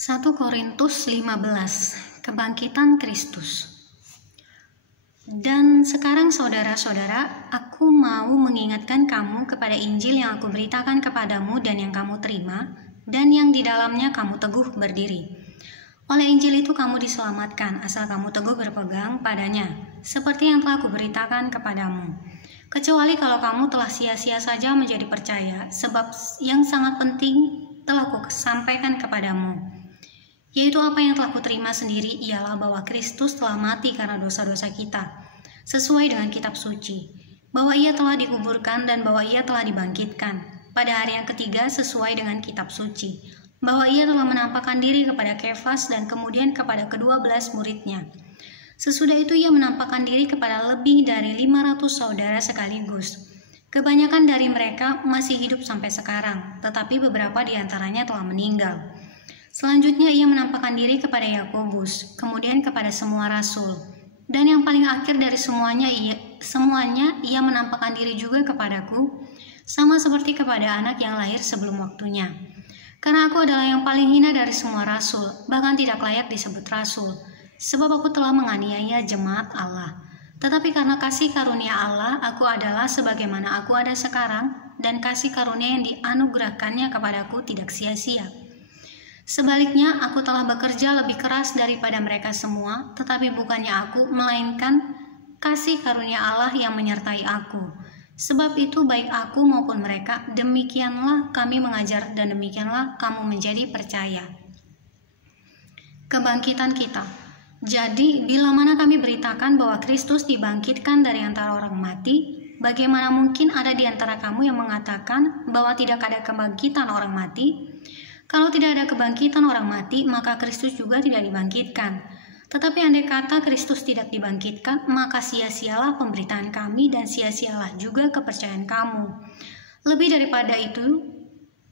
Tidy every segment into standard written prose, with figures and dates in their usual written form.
1 Korintus 15, Kebangkitan Kristus. Dan sekarang saudara-saudara, aku mau mengingatkan kamu kepada Injil yang aku beritakan kepadamu dan yang kamu terima, dan yang di dalamnya kamu teguh berdiri. Oleh Injil itu kamu diselamatkan, asal kamu teguh berpegang padanya, seperti yang telah kuberitakan kepadamu. Kecuali kalau kamu telah sia-sia saja menjadi percaya, sebab yang sangat penting telah kusampaikan kepadamu. Yaitu apa yang telah kuterima sendiri ialah bahwa Kristus telah mati karena dosa-dosa kita, sesuai dengan kitab suci, bahwa ia telah dikuburkan dan bahwa ia telah dibangkitkan pada hari yang ketiga sesuai dengan kitab suci, bahwa ia telah menampakkan diri kepada Kefas dan kemudian kepada ke-12 muridnya. Sesudah itu ia menampakkan diri kepada lebih dari 500 saudara sekaligus. Kebanyakan dari mereka masih hidup sampai sekarang, tetapi beberapa di antaranya telah meninggal. Selanjutnya ia menampakkan diri kepada Yakobus, kemudian kepada semua rasul. Dan yang paling akhir dari semuanya ia menampakkan diri juga kepadaku, sama seperti kepada anak yang lahir sebelum waktunya. Karena aku adalah yang paling hina dari semua rasul, bahkan tidak layak disebut rasul, sebab aku telah menganiaya jemaat Allah. Tetapi karena kasih karunia Allah, aku adalah sebagaimana aku ada sekarang, dan kasih karunia yang dianugerahkannya kepadaku tidak sia-sia. Sebaliknya, aku telah bekerja lebih keras daripada mereka semua, tetapi bukannya aku, melainkan kasih karunia Allah yang menyertai aku. Sebab itu baik aku maupun mereka, demikianlah kami mengajar dan demikianlah kamu menjadi percaya. Kebangkitan kita. Jadi, bila mana kami beritakan bahwa Kristus dibangkitkan dari antara orang mati, bagaimana mungkin ada di antara kamu yang mengatakan bahwa tidak ada kebangkitan orang mati? Kalau tidak ada kebangkitan orang mati, maka Kristus juga tidak dibangkitkan. Tetapi andai kata Kristus tidak dibangkitkan, maka sia-sialah pemberitaan kami dan sia-sialah juga kepercayaan kamu. Lebih daripada itu,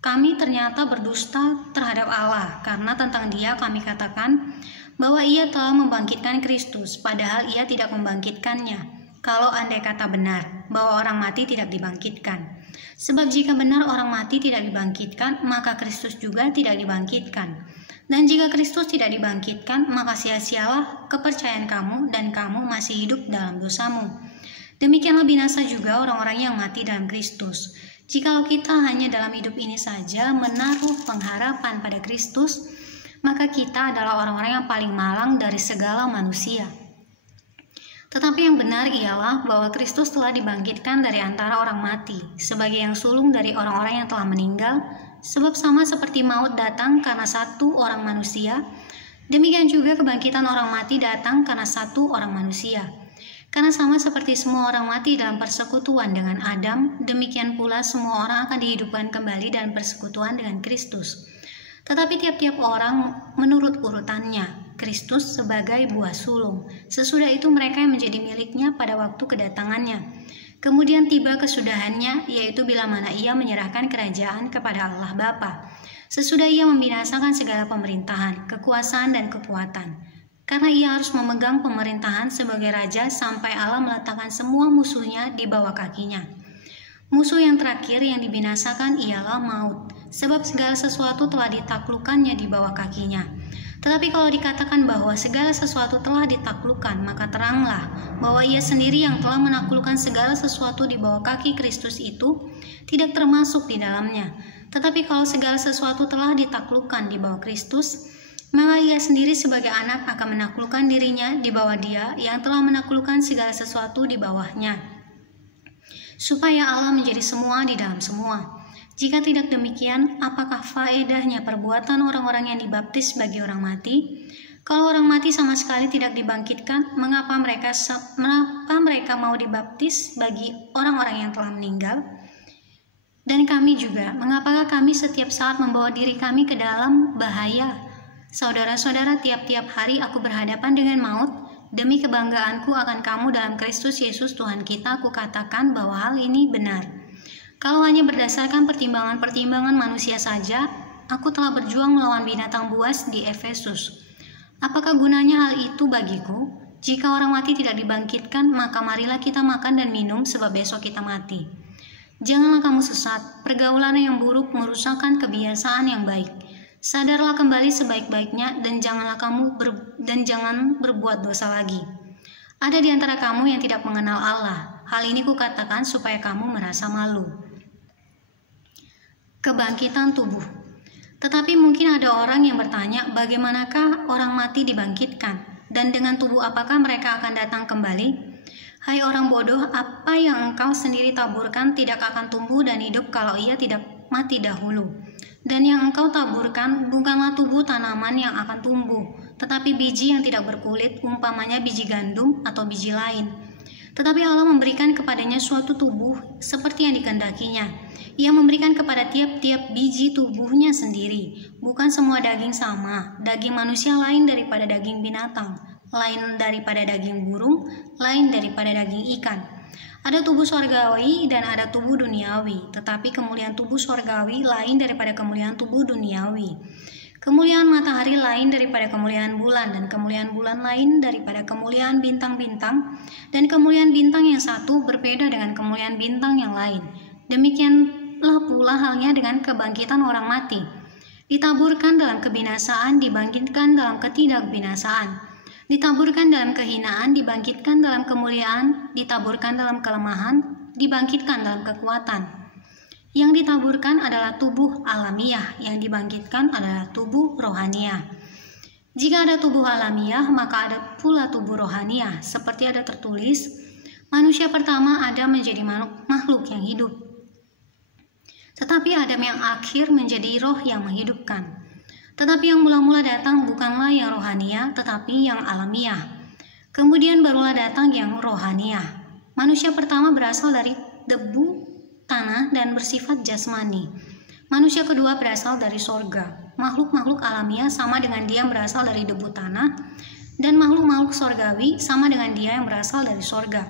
kami ternyata berdusta terhadap Allah, karena tentang Dia kami katakan bahwa Ia telah membangkitkan Kristus, padahal Ia tidak membangkitkannya. Kalau andai kata benar bahwa orang mati tidak dibangkitkan. Sebab jika benar orang mati tidak dibangkitkan, maka Kristus juga tidak dibangkitkan. Dan jika Kristus tidak dibangkitkan, maka sia-sialah kepercayaan kamu dan kamu masih hidup dalam dosamu. Demikianlah binasa juga orang-orang yang mati dalam Kristus. Jikalau kita hanya dalam hidup ini saja menaruh pengharapan pada Kristus, maka kita adalah orang-orang yang paling malang dari segala manusia. Tetapi yang benar ialah bahwa Kristus telah dibangkitkan dari antara orang mati, sebagai yang sulung dari orang-orang yang telah meninggal, sebab sama seperti maut datang karena satu orang manusia, demikian juga kebangkitan orang mati datang karena satu orang manusia. Karena sama seperti semua orang mati dalam persekutuan dengan Adam, demikian pula semua orang akan dihidupkan kembali dalam persekutuan dengan Kristus. Tetapi tiap-tiap orang menurut urutannya, Kristus sebagai buah sulung. Sesudah itu mereka yang menjadi miliknya pada waktu kedatangannya. Kemudian tiba kesudahannya, yaitu bila mana ia menyerahkan kerajaan kepada Allah Bapa. Sesudah ia membinasakan segala pemerintahan, kekuasaan dan kekuatan. Karena ia harus memegang pemerintahan sebagai raja sampai Allah meletakkan semua musuhnya di bawah kakinya. Musuh yang terakhir yang dibinasakan ialah maut, sebab segala sesuatu telah ditaklukkannya di bawah kakinya. Tetapi kalau dikatakan bahwa segala sesuatu telah ditaklukkan, maka teranglah bahwa ia sendiri yang telah menaklukkan segala sesuatu di bawah kaki Kristus itu tidak termasuk di dalamnya. Tetapi kalau segala sesuatu telah ditaklukkan di bawah Kristus, maka ia sendiri sebagai anak akan menaklukkan dirinya di bawah Dia yang telah menaklukkan segala sesuatu di bawahnya, supaya Allah menjadi semua di dalam semua. Jika tidak demikian, apakah faedahnya perbuatan orang-orang yang dibaptis bagi orang mati? Kalau orang mati sama sekali tidak dibangkitkan, mengapa mereka mau dibaptis bagi orang-orang yang telah meninggal? Dan kami juga, mengapakah kami setiap saat membawa diri kami ke dalam bahaya? Saudara-saudara, tiap-tiap hari aku berhadapan dengan maut. Demi kebanggaanku akan kamu dalam Kristus Yesus Tuhan kita, aku katakan bahwa hal ini benar. Kalau hanya berdasarkan pertimbangan-pertimbangan manusia saja, aku telah berjuang melawan binatang buas di Efesus. Apakah gunanya hal itu bagiku? Jika orang mati tidak dibangkitkan, maka marilah kita makan dan minum sebab besok kita mati. Janganlah kamu sesat, pergaulan yang buruk merusakkan kebiasaan yang baik. Sadarlah kembali sebaik-baiknya dan jangan berbuat dosa lagi. Ada di antara kamu yang tidak mengenal Allah. Hal ini kukatakan supaya kamu merasa malu. Kebangkitan tubuh. Tetapi mungkin ada orang yang bertanya, bagaimanakah orang mati dibangkitkan? Dan dengan tubuh apakah mereka akan datang kembali? Hai orang bodoh, apa yang engkau sendiri taburkan tidak akan tumbuh dan hidup kalau ia tidak mati dahulu. Dan yang engkau taburkan bukanlah tubuh tanaman yang akan tumbuh, tetapi biji yang tidak berkulit, umpamanya biji gandum atau biji lain. Tetapi Allah memberikan kepadanya suatu tubuh seperti yang dikehendakinya. Ia memberikan kepada tiap-tiap biji tubuhnya sendiri. Bukan semua daging sama. Daging manusia lain daripada daging binatang, lain daripada daging burung, lain daripada daging ikan. Ada tubuh sorgawi dan ada tubuh duniawi, tetapi kemuliaan tubuh sorgawi lain daripada kemuliaan tubuh duniawi. Kemuliaan matahari lain daripada kemuliaan bulan, dan kemuliaan bulan lain daripada kemuliaan bintang-bintang, dan kemuliaan bintang yang satu berbeda dengan kemuliaan bintang yang lain. Demikianlah pula halnya dengan kebangkitan orang mati. Ditaburkan dalam kebinasaan, dibangkitkan dalam ketidakbinasaan. Ditaburkan dalam kehinaan, dibangkitkan dalam kemuliaan, ditaburkan dalam kelemahan, dibangkitkan dalam kekuatan. Yang ditaburkan adalah tubuh alamiah, yang dibangkitkan adalah tubuh rohaniah. Jika ada tubuh alamiah, maka ada pula tubuh rohaniah, seperti ada tertulis, manusia pertama Adam menjadi makhluk yang hidup. Tetapi Adam yang akhir menjadi roh yang menghidupkan. Tetapi yang mula-mula datang bukanlah yang rohaniah, tetapi yang alamiah. Kemudian barulah datang yang rohaniah. Manusia pertama berasal dari debu, tanah, dan bersifat jasmani. Manusia kedua berasal dari sorga. Makhluk-makhluk alamiah sama dengan dia yang berasal dari debu tanah, dan makhluk-makhluk sorgawi sama dengan dia yang berasal dari sorga.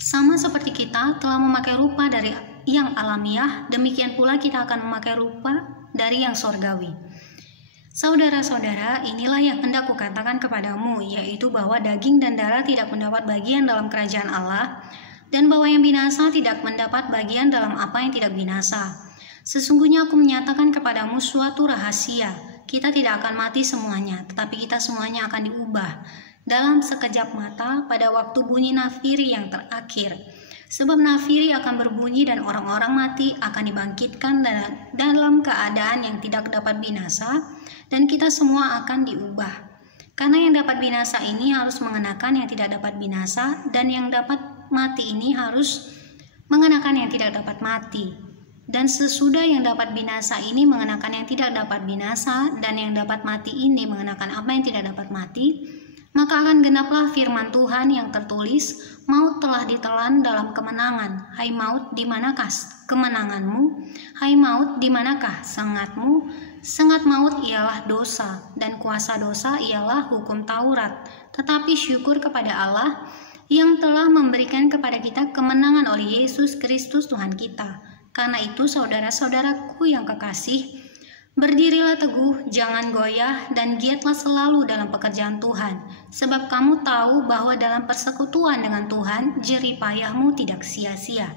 Sama seperti kita telah memakai rupa dari yang alamiah, demikian pula kita akan memakai rupa dari yang sorgawi. Saudara-saudara, inilah yang hendak kukatakan kepadamu, yaitu bahwa daging dan darah tidak mendapat bagian dalam kerajaan Allah, dan bahwa yang binasa tidak mendapat bagian dalam apa yang tidak binasa. Sesungguhnya aku menyatakan kepadamu suatu rahasia, kita tidak akan mati semuanya, tetapi kita semuanya akan diubah dalam sekejap mata pada waktu bunyi nafiri yang terakhir. Sebab nafiri akan berbunyi dan orang-orang mati akan dibangkitkan dalam keadaan yang tidak dapat binasa, dan kita semua akan diubah. Karena yang dapat binasa ini harus mengenakan yang tidak dapat binasa, dan yang dapat mati ini harus mengenakan yang tidak dapat mati. Dan sesudah yang dapat binasa ini mengenakan yang tidak dapat binasa, dan yang dapat mati ini mengenakan apa yang tidak dapat mati, maka akan genaplah firman Tuhan yang tertulis, maut telah ditelan dalam kemenangan. Hai maut, di manakah kemenanganmu? Hai maut, di manakah sengatmu? Sengat maut ialah dosa, dan kuasa dosa ialah hukum Taurat. Tetapi syukur kepada Allah yang telah memberikan kepada kita kemenangan oleh Yesus Kristus Tuhan kita. Karena itu saudara-saudaraku yang kekasih, berdirilah teguh, jangan goyah, dan giatlah selalu dalam pekerjaan Tuhan. Sebab kamu tahu bahwa dalam persekutuan dengan Tuhan, jerih payahmu tidak sia-sia.